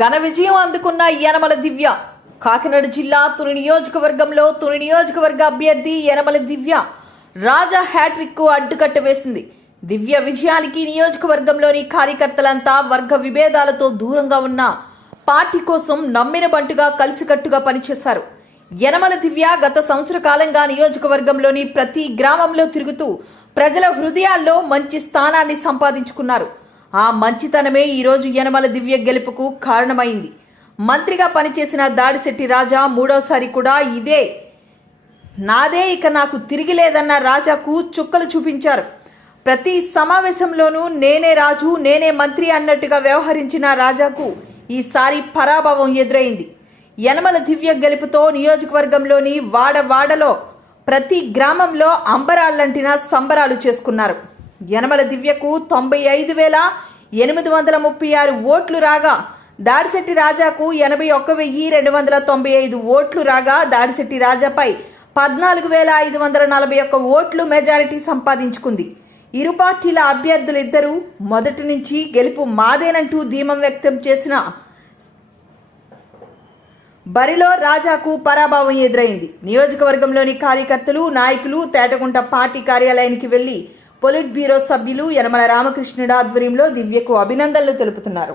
ఘన విజయం అందుకున్న యనమల దివ్య. కాకినాడ జిల్లా తుని నియోజకవర్గంలో తుని నియోజకవర్గ అభ్యర్థి యనమల దివ్య రాజా హ్యాట్రిక్ కు అడ్డుకట్ట వేసింది. దివ్య విజయానికి నియోజకవర్గంలోని కార్యకర్తలంతా వర్గ విభేదాలతో దూరంగా ఉన్న పార్టీ కోసం నమ్మిన బంటుగా కలిసికట్టుగా పనిచేశారు. యనమల దివ్య గత సంవత్సర కాలంగా నియోజకవర్గంలోని ప్రతి గ్రామంలో తిరుగుతూ ప్రజల హృదయాల్లో మంచి స్థానాన్ని సంపాదించుకున్నారు. ఆ మంచితనమే ఈరోజు యనమల దివ్య గెలుపుకు కారణమైంది. మంత్రిగా పనిచేసిన దాడిశెట్టి రాజా మూడోసారి కూడా ఇదే నాదే ఇక నాకు తిరిగి లేదన్న రాజాకు చుక్కలు చూపించారు. ప్రతి సమావేశంలోనూ నేనే రాజు నేనే మంత్రి అన్నట్టుగా వ్యవహరించిన రాజాకు ఈసారి పరాభవం ఎదురైంది. యనమల దివ్య గెలుపుతో నియోజకవర్గంలోని వాడవాడలో ప్రతి గ్రామంలో అంబరాలంటిన సంబరాలు చేసుకున్నారు. యనమల దివ్యకు 95,836 ఓట్లు రాగా దాడిశెట్టి రాజాకు 81,295 ఓట్లు రాగా దాడిశెట్టి రాజాపై 14,541 ఓట్లు మెజారిటీ సంపాదించుకుంది. ఇరు పార్టీల అభ్యర్థులిద్దరూ మొదటి నుంచి గెలుపు మాదేనంటూ ధీమం వ్యక్తం చేసిన బరిలో రాజాకు పరాభవం ఎదురైంది. నియోజకవర్గంలోని కార్యకర్తలు నాయకులు తేటగుంట పార్టీ కార్యాలయానికి వెళ్లి పొలిట్ బ్యూరో సభ్యులు యనమల రామకృష్ణుడు ఆధ్వర్యంలో దివ్యకు అభినందనలు తెలుపుతున్నారు.